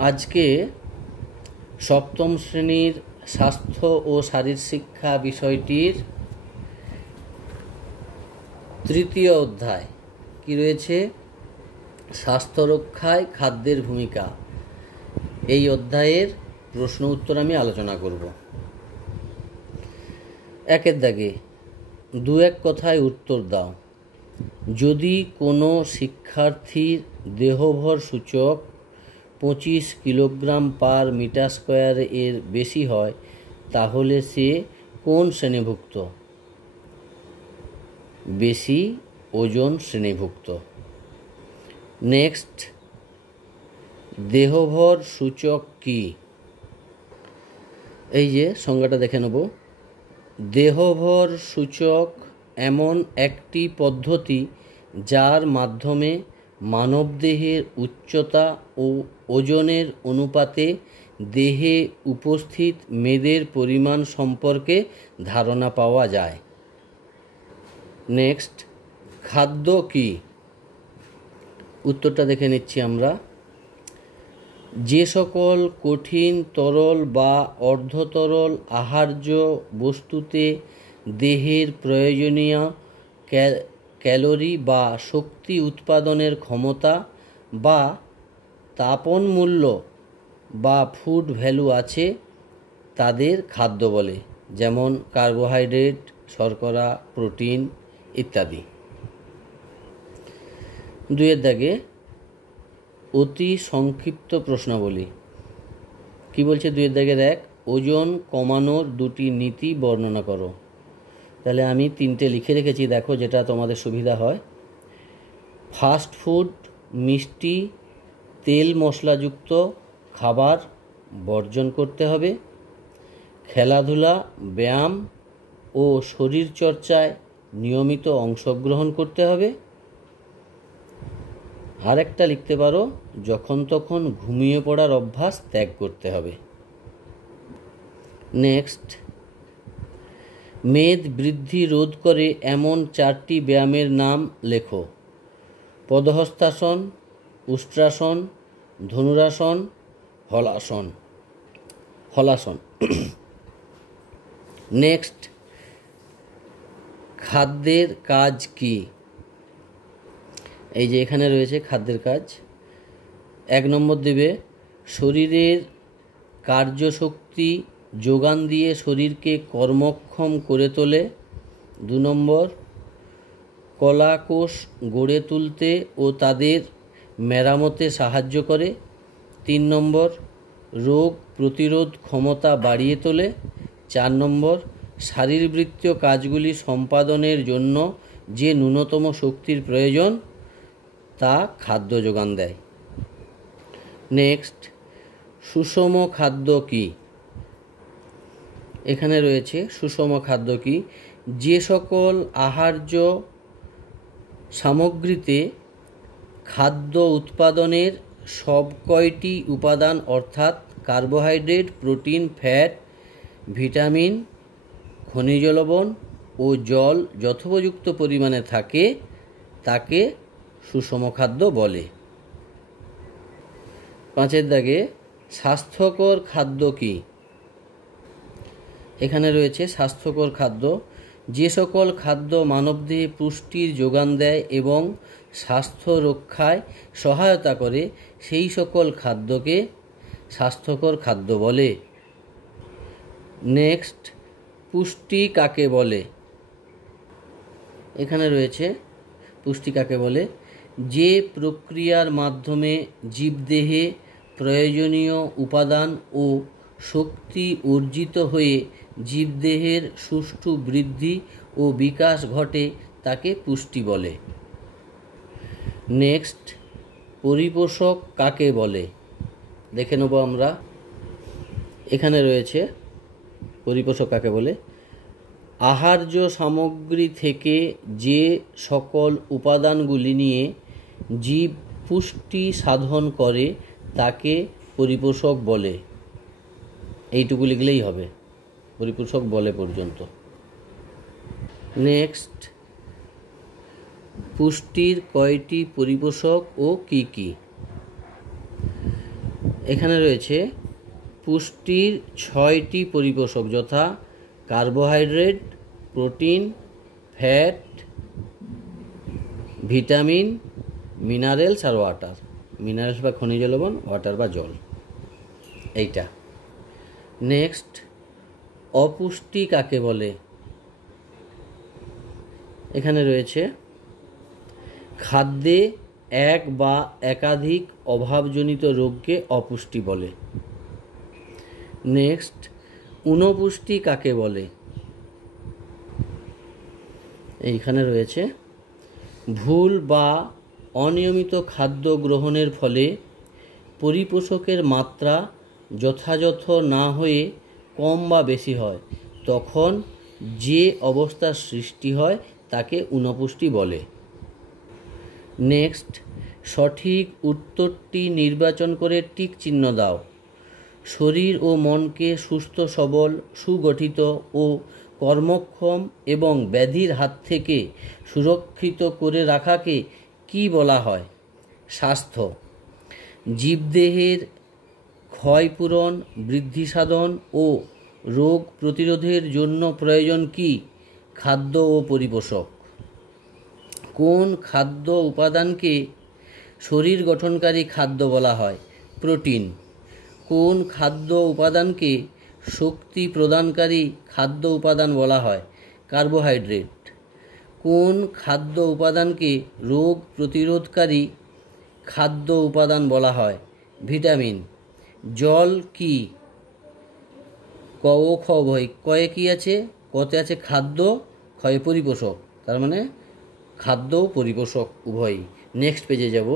আজকে সপ্তম শ্রেণীর স্বাস্থ্য ও শারীর শিক্ষা বিষয়টির তৃতীয় অধ্যায় কি রয়েছে, স্বাস্থ্য রক্ষায় খাদ্যের ভূমিকা। এই অধ্যায়ের প্রশ্ন উত্তর আমি আলোচনা করব। একের দাগে দু এক কথায় উত্তর দাও। যদি কোনো শিক্ষার্থীর দেহভর সূচক 25 কিলোগ্রাম পার মিটার স্কোয়ার এর বেশি হয় তাহলে সে কোন শ্রেণীভুক্ত? বেশি ওজন শ্রেণীভুক্ত। নেক্সট, দেহভর সূচক কি? এই যে সংজ্ঞাটা দেখে নেব। দেহভর সূচক এমন একটি পদ্ধতি যার মাধ্যমে মানবদেহের উচ্চতা ও ওজনের অনুপাতে দেহে উপস্থিত মেদের পরিমাণ সম্পর্কে ধারণা পাওয়া যায়। নেক্সট, খাদ্য কি? উত্তরটা দেখে নিচ্ছি আমরা। যে সকল কঠিন তরল বা অর্ধতরল আহার্য বস্তুতে দেহের প্রয়োজনীয় ক্যালোরি বা শক্তি উৎপাদনের ক্ষমতা বা তাপন মূল্য বা ফুড ভ্যালু আছে তাদের খাদ্য বলে, যেমন কার্বোহাইড্রেট, শর্করা, প্রোটিন ইত্যাদি। দুইয়ের দাগে অতি সংক্ষিপ্ত প্রশ্নাবলী কি বলছে? দুইয়ের দাগের এক, ওজন কমানোর দুটি নীতি বর্ণনা করো। তাহলে আমি তিনটে লিখে রেখেছি, দেখো যেটা তোমাদের সুবিধা হয়। ফাস্ট ফুড, মিষ্টি, তেল মশলাযুক্ত খাবার বর্জন করতে হবে। খেলাধুলা, ব্যায়াম ও শরীরচর্চায় নিয়মিত অংশগ্রহণ করতে হবে। আর একটা লিখতে পারো, যখন তখন ঘুমিয়ে পড়ার অভ্যাস ত্যাগ করতে হবে। নেক্সট, মেদ বৃদ্ধি রোধ করে এমন 4টি ব্যায়ামের নাম লেখো। পদহস্তাসন, উষ্ট্রাসন, ধনুরাসন, হলাসন। নেক্সট, খাদ্যের কাজ কি? এই যে এখানে রয়েছে খাদ্যের কাজ। 1 নম্বর দেবে, শরীরের কার্যশক্তি যোগান দিয়ে শরীরকে কর্মক্ষম করে তোলে। 2 নম্বর, কলাকোষ গড়ে তুলতে ও তাদের মেরামতে সাহায্য করে। 3 নম্বর, রোগ প্রতিরোধ ক্ষমতা বাড়িয়ে তোলে। 4 নম্বর, শারীরবৃত্তীয় কাজগুলি সম্পাদনের জন্য যে ন্যূনতম শক্তির প্রয়োজন তা খাদ্য যোগান দেয়। নেক্সট, সুষম খাদ্য কি? এখানে রয়েছে সুষম খাদ্য কি? যে সকল আহার্য সামগ্রীতে খাদ্য উৎপাদনের সব কয়টি উপাদান অর্থাৎ কার্বোহাইড্রেট, প্রোটিন, ফ্যাট, ভিটামিন, খনিজ লবণ ও জল যথোপযুক্ত পরিমাণে থাকে তাকে সুষম খাদ্য বলে। 5 দাগে স্বাস্থ্যকর খাদ্য কি? এখানে রয়েছে স্বাস্থ্যকর খাদ্য যে সকল খাদ্য মানবদেহে পুষ্টির যোগান দেয় এবং স্বাস্থ্য রক্ষায় সহায়তা করে সেই সকল খাদ্যকে স্বাস্থ্যকর খাদ্য বলে। নেক্সট, পুষ্টি কাকে বলে? এখানে রয়েছে পুষ্টি কাকে বলে? যে প্রক্রিয়ার মাধ্যমে জীবদেহে প্রয়োজনীয় উপাদান ও শক্তি অর্জিত হয়ে জীবদেহের সুষ্ঠু বৃদ্ধি ও বিকাশ ঘটে তাকে পুষ্টি বলে। নেক্সট, পরিপোষক কাকে বলে? দেখে নেব আমরা। এখানে রয়েছে পরিপোষক কাকে বলে। আহার্য সামগ্রী থেকে যে সকল উপাদানগুলি নিয়ে জীব পুষ্টি সাধন করে তাকে পরিপোষক বলে। এইটুকু লিখলেই হবে, পরিপোষক বলে পর্যন্ত। নেক্সট, পুষ্টির কয়টি পরিপোষক ও কি কি? এখানে রয়েছে পুষ্টির 6টি পরিপোষক, যথা carbohydrate, protein, fat, vitamin, minerals আর ওয়াটার। মিনারেলস বা খনিজ লবণ, ওয়াটার বা জল। এইটা নেক্সট, অপুষ্টি কাকে বলে? এখানে রয়েছে খাদ্যে এক বা একাধিক অভাবজনিত রোগকে অপুষ্টি বলে। নেক্সট, ঊনপুষ্টি কাকে বলে? এইখানে রয়েছে ভুল বা অনিয়মিত খাদ্য গ্রহণের ফলে পরিপোষকের মাত্রা যথাযথ না হয়ে কম বা বেশি হয়, তখন যে অবস্থার সৃষ্টি হয় তাকে ঊনপুষ্টি বলে। নেক্সট, সঠিক উত্তরটি নির্বাচন করে টিক চিহ্ন দাও। শরীর ও মনকে সুস্থ সবল, সুগঠিত ও কর্মক্ষম এবং ব্যাধির হাত থেকে সুরক্ষিত করে রাখাকে কি বলা হয়? স্বাস্থ্য। জীবদেহের ক্ষয়পূরণ, বৃদ্ধি সাধন ও রোগ প্রতিরোধের জন্য প্রয়োজন কি? খাদ্য ও পরিপোষক। কোন খাদ্য উপাদানকে শরীর গঠনকারী খাদ্য বলা হয়? প্রোটিন। কোন খাদ্য উপাদানকে শক্তি প্রদানকারী খাদ্য উপাদান বলা হয়? কার্বোহাইড্রেট। কোন খাদ্য উপাদানকে রোগ প্রতিরোধকারী খাদ্য উপাদান বলা হয়? ভিটামিন। জল কি? ক ও খ উভয়। কয়ে কি আছে? কতে আছে খাদ্য, ক্ষয়ে পরিপোষক, তার মানে খাদ্য ও পরিপোষক উভয়ই। নেক্সট পেজে যাব।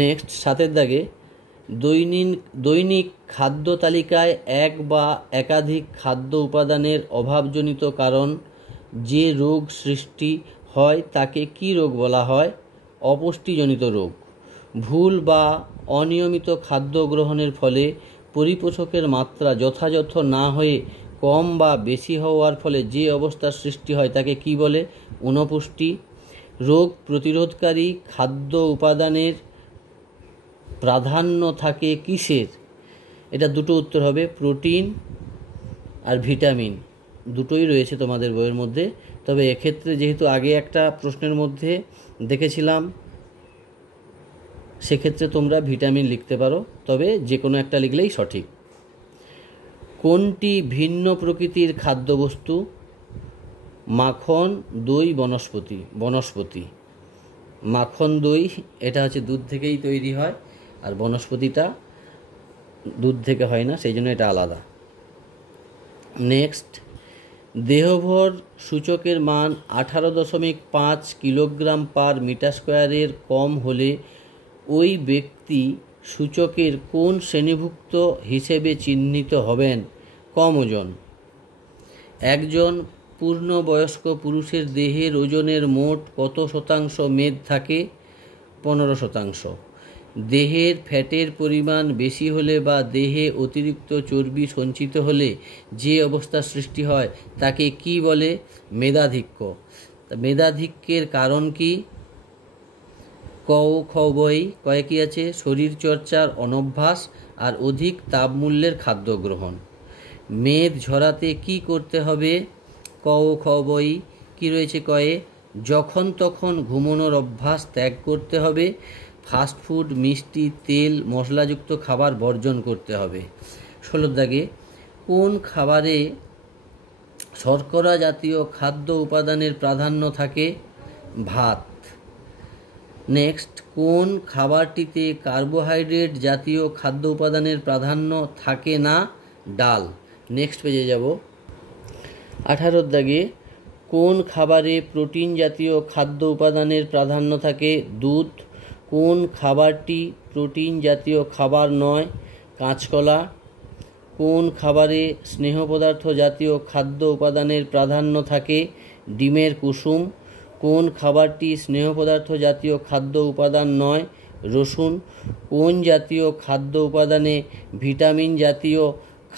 নেক্সট 7 দাগে, দৈনিক খাদ্য তালিকায় এক বা একাধিক খাদ্য উপাদানের অভাবজনিত কারণ যে রোগ সৃষ্টি হয় তাকে কি রোগ বলা হয়? অপুষ্টিজনিত রোগ। ভুল বা অনিয়মিত খাদ্য গ্রহণের ফলে পরিপোষকের মাত্রা যথাযথ না হয়ে কম বা বেশি হওয়ার ফলে যে অবস্থার সৃষ্টি হয় তাকে কি বলে? ঊনপুষ্টি। রোগ প্রতিরোধকারী খাদ্য উপাদানের প্রাধান্য থাকে কিসের? এটা দুটো উত্তর হবে, প্রোটিন আর ভিটামিন, দুটোই রয়েছে তোমাদের বইয়ের মধ্যে। তবে এক্ষেত্রে যেহেতু আগে একটা প্রশ্নের মধ্যে দেখেছিলাম, সেক্ষেত্রে তোমরা ভিটামিন লিখতে পারো, তবে যে কোনো একটা লিখলেই সঠিক। কোনটি ভিন্ন প্রকৃতির খাদ্যবস্তু? মাখন, দই, বনস্পতি। মাখন, দই এটা হচ্ছে দুধ থেকেই তৈরি হয়, আর বনস্পতিটা দুধ থেকে হয় না, সেই জন্য এটা আলাদা। নেক্সট, দেহভর সূচকের মান 18.5 কিলোগ্রাম পার মিটার স্কোয়ারের কম হলে ওই ব্যক্তি সূচকের কোন শ্রেণীভুক্ত হিসেবে চিহ্নিত হবেন? কম ওজন। একজন পূর্ণবয়স্ক পুরুষের দেহের ওজনের মোট কত শতাংশ মেদ থাকে? 15%। দেহের ফ্যাটের পরিমাণ বেশি হলে বা দেহে অতিরিক্ত চর্বি সঞ্চিত হলে যে অবস্থার সৃষ্টি হয় তাকে কি বলে? মেদাধিক্য। মেদাধিক্যের কারণ কি? ক ও খ উভয়ই। কয়ে কি আছে? শরীরচর্চার অনভ্যাস আর অধিক তাপমূল্যের খাদ্য গ্রহণ। মেদ ঝরাতে কি করতে হবে? ক ও খ উভয়ই। কি রয়েছে কয়ে? যখন তখন ঘুমানোর অভ্যাস ত্যাগ করতে হবে, ফাস্টফুড, মিষ্টি, তেল, মশলাযুক্ত খাবার বর্জন করতে হবে। 16 দাগে, কোন খাবারে শর্করা জাতীয় খাদ্য উপাদানের প্রাধান্য থাকে? ভাত। নেক্সট, কোন খাবারটিতে কার্বোহাইড্রেট জাতীয় খাদ্য উপাদানের প্রাধান্য থাকে না? ডাল। নেক্সট পেজে যাব। 18 দাগে, কোন খাবারে প্রোটিন জাতীয় খাদ্য উপাদানের প্রাধান্য থাকে? দুধ। কোন খাবারটি প্রোটিন জাতীয় খাবার নয়? কাঁচকলা। কোন খাবারে স্নেহ পদার্থ জাতীয় খাদ্য উপাদানের প্রাধান্য থাকে? ডিমের কুসুম। কোন খাবারটি স্নেহ পদার্থ জাতীয় খাদ্য উপাদান নয়? রসুন। কোন জাতীয় খাদ্য উপাদানে ভিটামিন জাতীয়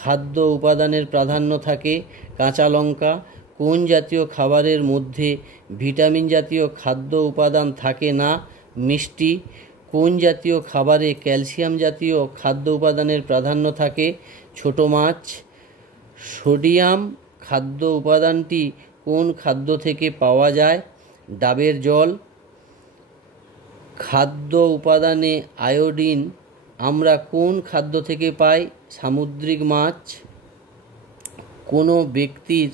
খাদ্য উপাদানের প্রাধান্য থাকে? কাঁচা লঙ্কা। কোন জাতীয় খাবারের মধ্যে ভিটামিন জাতীয় খাদ্য উপাদান থাকে না? মিষ্টি। কোন জাতীয় খাবারে ক্যালসিয়াম জাতীয় খাদ্য উপাদানের প্রাধান্য থাকে? ছোট মাছ। সোডিয়াম খাদ্য উপাদানটি কোন খাদ্য থেকে পাওয়া যায়? ডাবের জল। খাদ্য উপাদানে আয়োডিন আমরা কোন খাদ্য থেকে পাই? সামুদ্রিক মাছ। কোনো ব্যক্তির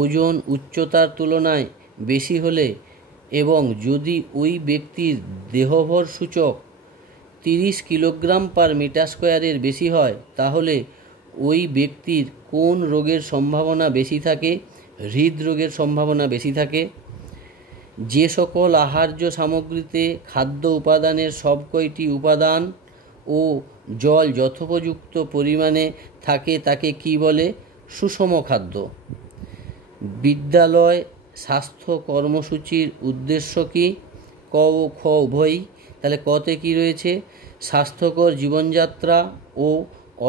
ওজন উচ্চতার তুলনায় বেশি হলে এবং যদি ওই ব্যক্তির দেহভর সূচক 30 কিলোগ্রাম পার মিটার স্কোয়ারের বেশি হয় তাহলে ওই ব্যক্তির কোন রোগের সম্ভাবনা বেশি থাকে? হৃদরোগের সম্ভাবনা বেশি থাকে। যে সকল আহার্য সামগ্রীতে খাদ্য উপাদানের সব কয়টি উপাদান ও জল যথোপযুক্ত পরিমাণে থাকে তাকে কি বলে? সুষম খাদ্য। বিদ্যালয় স্বাস্থ্য কর্মসূচির উদ্দেশ্য কি? ক ও খ উভয়ই। তাহলে কতে কি রয়েছে? স্বাস্থ্যকর জীবনযাত্রা ও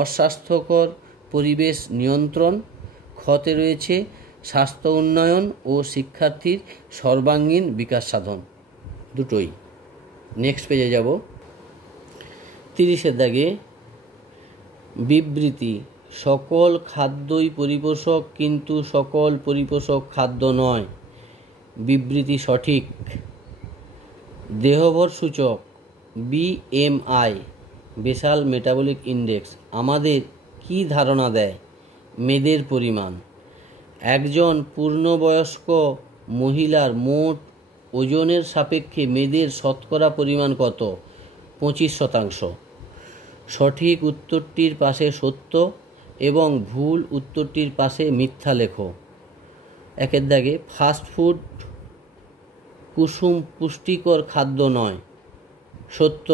অস্বাস্থ্যকর পরিবেশ নিয়ন্ত্রণ। খতে রয়েছে স্বাস্থ্য উন্নয়ন ও শিক্ষার্থীর সর্বাঙ্গীন বিকাশ সাধন। দুটোই। নেক্সট পেজে যাব। 30-এর দাগে বিবৃতি। সকল খাদ্যই পরিপোষক কিন্তু সকল পরিপোষক খাদ্য নয়। বিবৃতি সঠিক। দেহভর সূচক BMI বেসাল মেটাবলিক ইন্ডেক্স আমাদের কি ধারণা দেয়? মেদের পরিমাণ। একজন পূর্ণবয়স্ক মহিলার মোট ওজনের সাপেক্ষে মেদের শতকরা পরিমাণ কত? 25%। সঠিক উত্তরটির পাশে সত্য এবং ভুল উত্তরটির পাশে মিথ্যা লেখো। 1-এর দাগে ফাস্টফুড কুসুম পুষ্টিকর খাদ্য নয়। সত্য।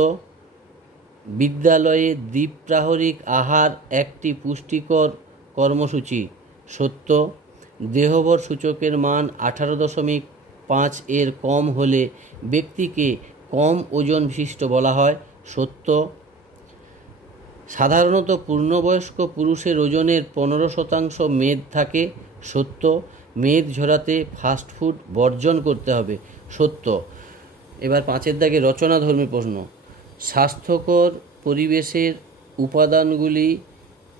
বিদ্যালয়ে দ্বিপ্রাহরিক আহার একটি পুষ্টিকর কর্মসূচি। সত্য। দেহভর সূচকের মান 18.5 এর কম হলে ব্যক্তিকে কম ওজন বিশিষ্ট বলা হয়। সত্য। সাধারণত পূর্ণবয়স্ক পুরুষের ওজনের 15% মেদ থাকে। সত্য। মেদ ঝরাতে ফাস্টফুড বর্জন করতে হবে। সত্য। এবার 5-এর দাগে রচনাধর্মী প্রশ্ন। স্বাস্থ্যকর পরিবেশের উপাদানগুলি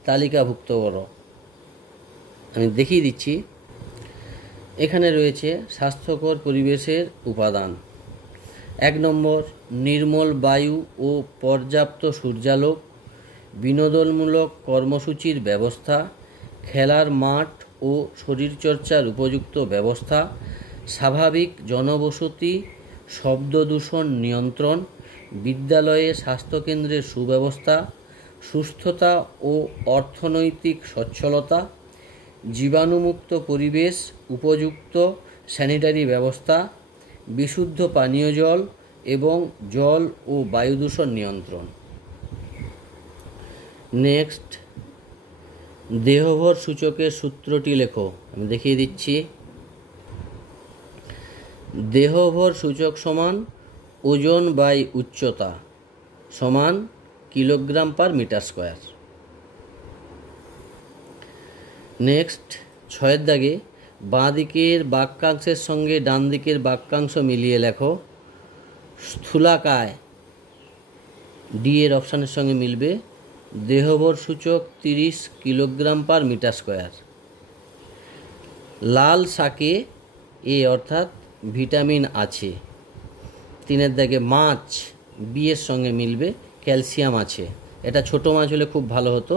তালিকাভুক্ত করো। আমি দেখিয়ে দিচ্ছি। এখানে রয়েছে স্বাস্থ্যকর পরিবেশের উপাদান। 1 নম্বর, নির্মল বায়ু ও পর্যাপ্ত সূর্যালোক, বিনোদনমূলক কর্মসূচির ব্যবস্থা, খেলার মাঠ ও শরীরচর্চার উপযুক্ত ব্যবস্থা, স্বাভাবিক জনবসতি, শব্দদূষণ নিয়ন্ত্রণ, বিদ্যালয়ে স্বাস্থ্যকেন্দ্রের সুব্যবস্থা, সুস্থতা ও অর্থনৈতিক সচ্ছলতা, জীবাণুমুক্ত পরিবেশ, উপযুক্ত স্যানিটারি ব্যবস্থা, বিশুদ্ধ পানীয় জল এবং জল ও বায়ুদূষণ নিয়ন্ত্রণ। নেক্সট, দেহভর সূচকের সূত্রটি লেখো। আমি দেখিয়ে দিচ্ছি। দেহভর সূচক সমান ওজন বাই উচ্চতা সমান kilogram per metre square. Next, 6-এর দাগে বাঁ দিকের বাক্যাংশের সঙ্গে ডান দিকের বাক্যাংশ মিলিয়ে লেখো। স্থূলাকায় ডি এর অপশানের সঙ্গে মিলবে। দেহভর সূচক 30 কিলোগ্রাম পার মিটার স্কোয়ার। লাল শাকে এ অর্থাৎ ভিটামিন আছে। 3-এর দাগে মাছ বি এর সঙ্গে মিলবে, ক্যালসিয়াম আছে। এটা ছোট মাছ হলে খুব ভালো হতো।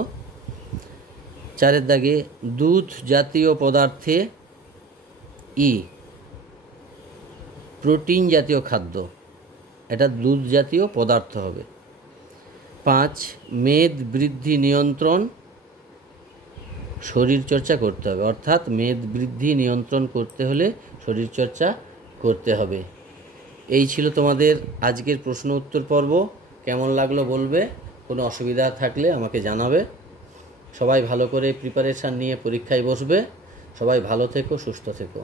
4-এর দাগে দুধ জাতীয় পদার্থে ই প্রোটিন জাতীয় খাদ্য, এটা দুধ জাতীয় পদার্থ হবে। 5, মেদ বৃদ্ধি নিয়ন্ত্রণ, শরীরচর্চা করতে হবে, অর্থাৎ মেদ বৃদ্ধি নিয়ন্ত্রণ করতে হলে শরীরচর্চা করতে হবে। এই ছিল তোমাদের আজকের প্রশ্ন উত্তর পর্ব। কেমন লাগলো বলবে, কোনো অসুবিধা থাকলে আমাকে জানাবে। সবাই ভালো করে প্রিপারেশান নিয়ে পরীক্ষায় বসবে। সবাই ভালো থেকো, সুস্থ থেকো।